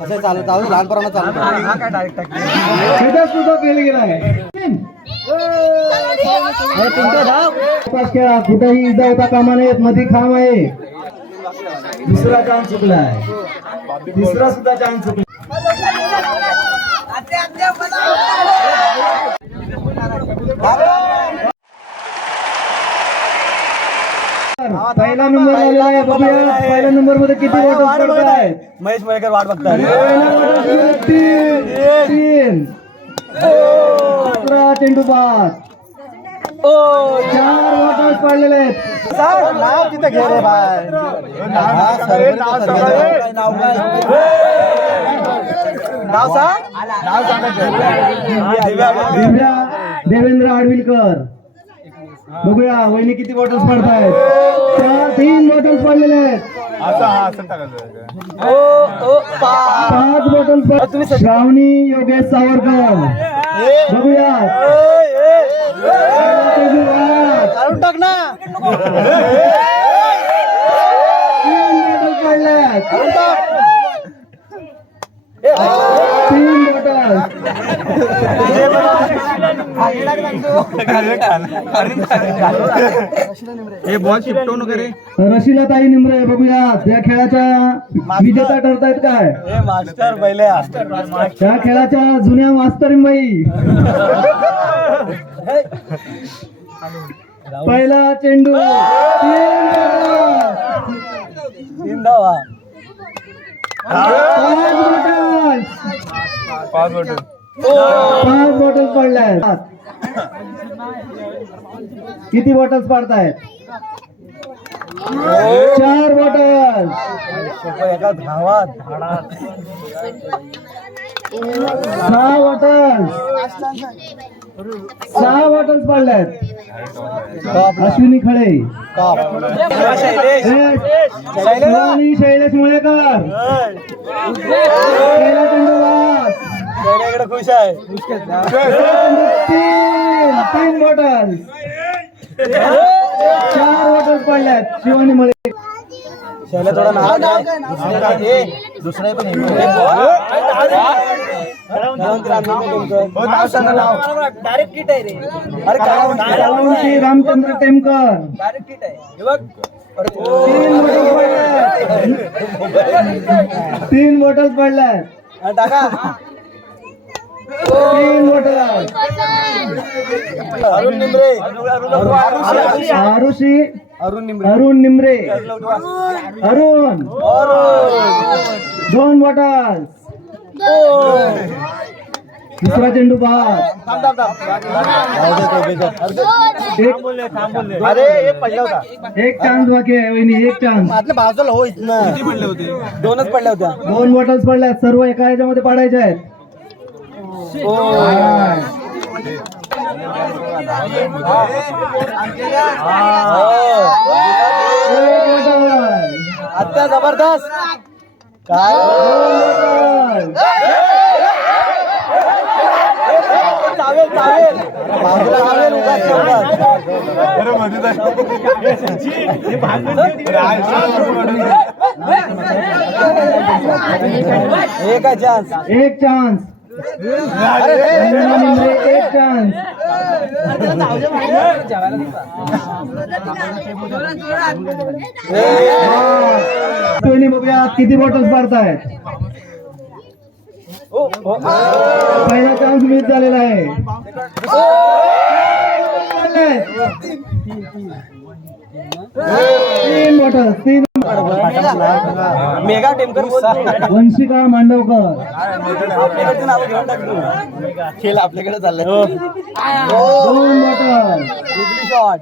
कसं चालू चालू लहानपणाला चालू हा काय डायरेक्ट सुद्धा फेल गेलाय. खेळा कुठेही इजा होता कामा नये. मध्ये खांब आहे. दुसरा चान्स चुकलाय. तिसरा सुद्धा चान्स चुकला. पहिला नंबर आलेला आहे. बघूया पहिल्या नंबर मध्ये किती बॉटल्स पडतायत. महेश मयेकर वाट बघताय. तीन. दुसरा चेंडू बाद. 4 बॉटल्स पडलेले आहेत. नाव तिथे घे रे बाय. नाव देवेंद्र आडविलकर. बघूया वहिनी किती बॉटल्स पडतायत. 3 बॉटल्स पडलेले आहेत. 5 बॉटल्स. श्रावणी योगेश सावरकर. बघूया काढून टाक ना. 3 बॉटल्स पडल्यात. 3 बॉटल्स. हे बॉल शिफ्टवून वगैरे रशिलाताई निमरे. बघूया या खेळाच्या विजेता ठरतायत काय. मास्टर पहिले त्या खेळाच्या जुन्या मास्तरीबाई. पहिला चेंडू. 3 धावा. 5 बॉटल्स पडल्यात. किती बॉटल्स पडतायत. 4 बॉटल्स. एका धावात 6 बॉटल्स. 6 बॉटल्स पडल्यात. अश्विनी खळे. शिवानी शैलेश मुळेकर. पहिला चेंडू बाद. शैलेकडे खुश आहे. 3 बॉटल्स. 4 बॉटल्स पडल्यात. शिवानी मुळे. शैले थोडा नाराज आहे. दुसरे पण डायरेक्ट किट आहे रे. अरे काय रामचंद्र टेमकर. 3 बॉटल्स पडल्यात. टाका. 3 बॉटल्स. अरुण निमरे. आरुषी. अरुण निमरे. अरुण निमरे. अरुण. 2 बॉटल्स. दुसरा चेंडू बाद. अरे एक पडला होता. एक चान्स बाकी आहे वहिनी. एक चान्स. आपल्या बाजूला हो. इथनं किती पडले होते. 2च पडल्या होत्या. 2 बॉटल्स पडल्यात. सर्व एका ह्याच्यामध्ये पाडायच्या आहेत. आता जबरदस्त. काय चावेल चावेल चावेल एक चान्स. एक चान्स. एक चान्स. बघूया किती बॉटल्स पडतायत. पहिला चान्स मिस झालेला आहे. 3 बॉटल्स. 3. मेगा टेमकर. वंशिका मांडवकर. आपल्याकडे नाव घेऊन टाकतो. खेळ आपल्याकडे चाललाय. 2 बॉटल. शॉट.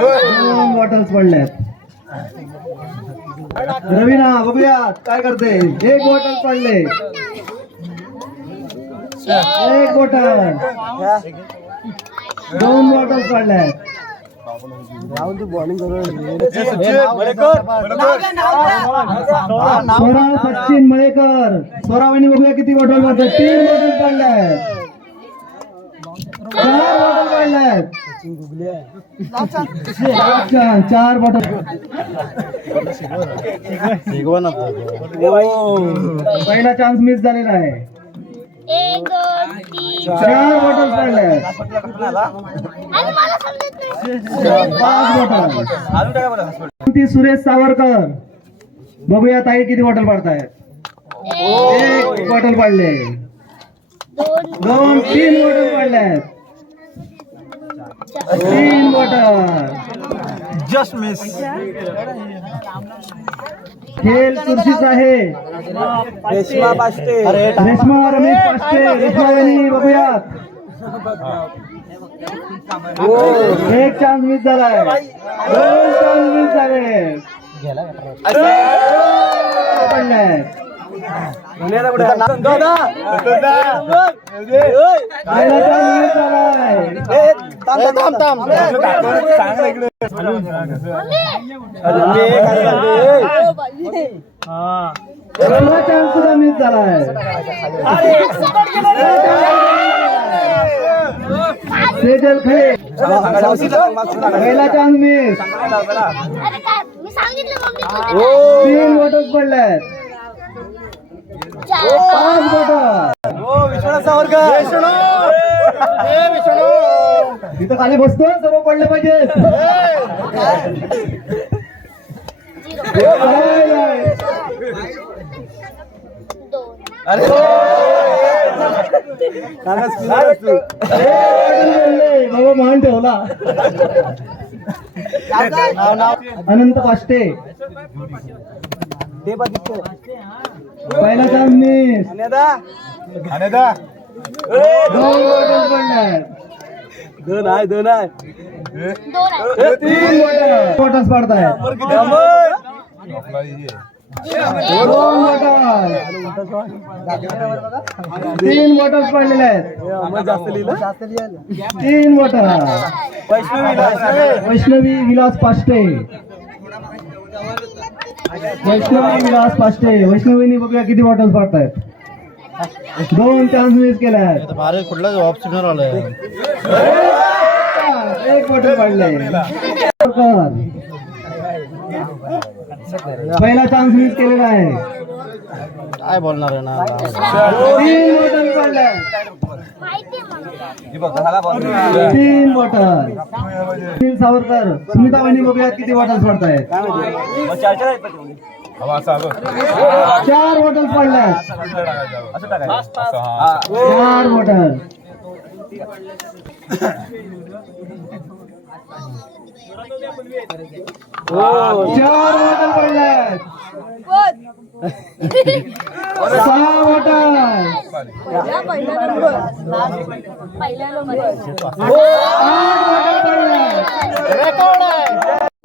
2 बॉटल्स पडल्यात. रवीना बघूया काय करते. 1 बॉटल पडले. 1 बॉटल. 2 बॉटल्स पडल्यात. बॉलिंग स्वरा सचिन मळेकर. स्वरावानी बघूया किती बॉटल पडतात. 3 बॉटल पडल्यात. 4 बॉटल पडल्यात. 4 बॉटल. पहिला चान्स मिस झालेला आहे. 1 2 3 4 बॉटल पडल्यात. आणि मला समजत नाही. 5 बॉटल. ती सुरेश सावरकर. बघूया ताई किती बॉटल पडतायत. 1 बॉटल पडले. 2 3 बॉटल पडल्यात. 3 बॉटल. Just miss. खेळ चुरशीचा आहे. रेश्मा पाष्टे. रेश्मा रमेश पाष्टे. रेश्मा वहिनी बघूयात. 1 चान्स मिस झालाय. 2 चान्स मिस झाले. पडल्यात. पहिला चान्स मिस झालाय. दुसरा चान्स सुद्धा मिस झालाय. सेजल खळे. पहिला चान्स मिस. अरे काय मी सांगितलं मम्मी 3 बॉटल पडल्यात. 5 बॉटल. इथं खाली बसतो सर्व पडले पाहिजे. बाबा मान ठेवला. अनंत पाष्टे. पहिला चान्स मिस. 2 बॉटल पडल्यात. 2 आहे 2 आहे. 3 बॉटल्स पडतायत. 2 बॉटल. 3 बॉटल्स पडलेल्या आहेत. जास्त लिहिलं. 3 बॉटल. वैष्णवी विलास पाष्टे. वैष्णवी विलास पाष्टे. वैष्णवीनी बघूया किती बॉटल्स पडतायत. 2 चान्स मिस केल्यात. कुठला ऑप्शनर आलाय. 1 बॉटल पडले. पहिला चान्स मिस केलेला आहे. काय बोलणार आहे ना. 3 बॉटल पडल्या. माहिती आहे मला. 3 बॉटल. सुनील सावरकर. सुनीता वहिनी बघूयात किती बॉटल्स पडतायत. 4 बॉटल पडल्यात. 4 बॉटल. 4 बॉटल पडल्यात. 6 बॉटल. 8 बॉटल पडल्यात.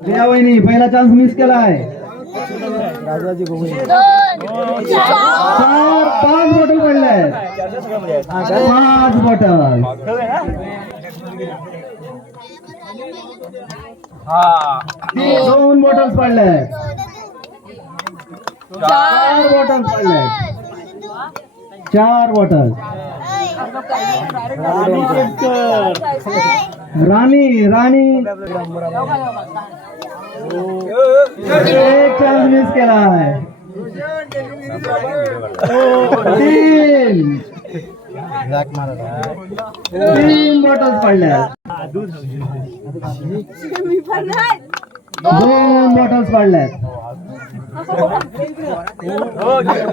जया वहिनी पहिला चान्स मिस केलाय. 2 5 बॉटल पडल्यात. 5 बॉटल. 2 बॉटल्स पडल्यात. 4 बॉटल पडल्यात. 4 बॉटल. राणी राणी 1 चान्स मिस केलाय. 3 बॉटल्स पडल्यात. 2 बॉटल्स पडल्यात.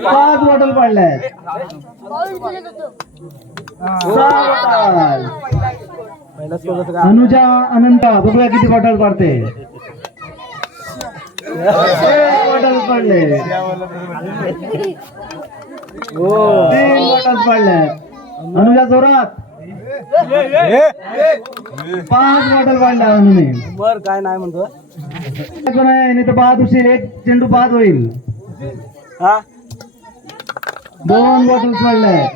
5 बॉटल पडल्यात. 6 बॉटल. अनुजा अनंता बघूया किती बॉटल पडते. 1 बॉटल पडले. 3 बॉटल पडल्यात. अनुजा जोरात. 5 बॉटल पडल्या अनुने. बर काय नाही म्हणतो. नाही तर बाद उशीर. 1 चेंडू बाद होईल. हा 2 बॉटल पडल्या.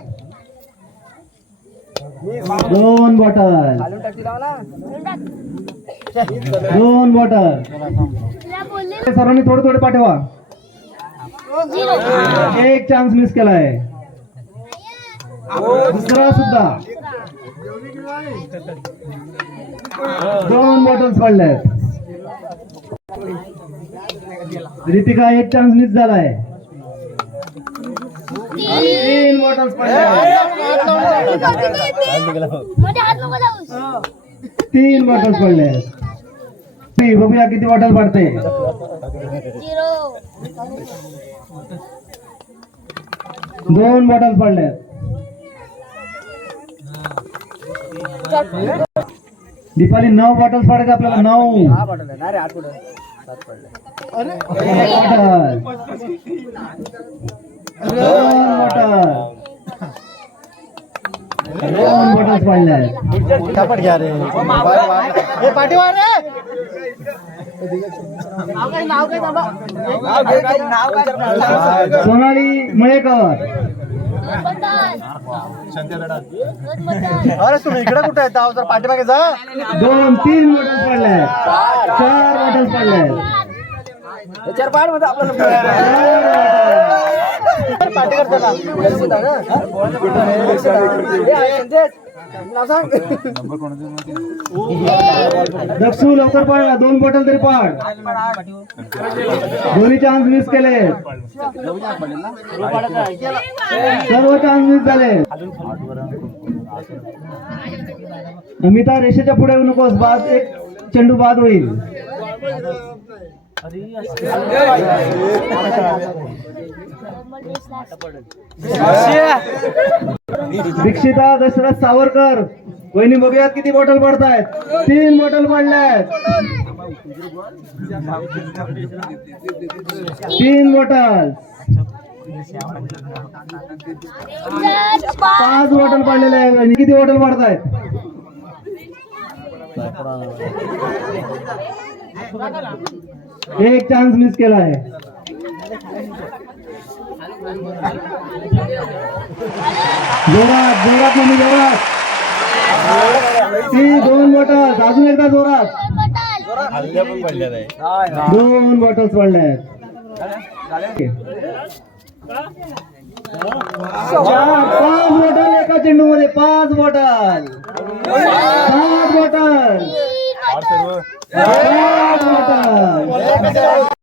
2 बॉटल. 2 बॉटल. सर्वांनी थोडे थोडे पाठवा. 1 चान्स मिस केलाय. दुसरा सुद्धा. दोन बॉटल्स पडल्यात. रितिका एक चान्स मिस झालाय. 3 बॉटल्स पडल्यात. मध्ये हात नको लावूस. 3 बॉटल्स पडल्यात. बघूया किती बॉटल पडते. 0. 2 बॉटल्स पडल्यात. दीपाली 9 बॉटल्स पडायचे आपल्याला. 9 बॉटल. 2 बॉटल्स पडल्यात. कापड घ्या रे. हे पाठीवर रे. सोनाली मयेकर. अरे तुम्ही इकडे कुठे आहेत? जर पाठीमागे जा. 2-3 बॉटल्स पडल्यात. 4 बॉटल्स पडल्यात. पाठी करताना दक्षू लवकर पाड. 2 बॉटल तरी पाड. दोन्ही चान्स मिस केले. सर्व चान्स मिस झाले. अमिता रेषेच्या पुढे येऊ नकोस. बाद एक चेंडू बाद होईल. दीक्षिता दशरथ सावरकर. वहिनी बघूयात किती बॉटल पडतायत. 3 बॉटल पडल्यात. 3 बॉटल. 5 बॉटल पडलेले आहेत. वहिनी किती बॉटल पडतायत. एक चान्स मिस केला आहे. जोरात जोरात मम्मी जोरात. 2 बॉटल. अजून एकदा जोरात. 2 बॉटल्स पडल्यात. 5 बॉटल एका चेंडू मध्ये. 5 बॉटल. 7 बॉटल. 8 बॉटल.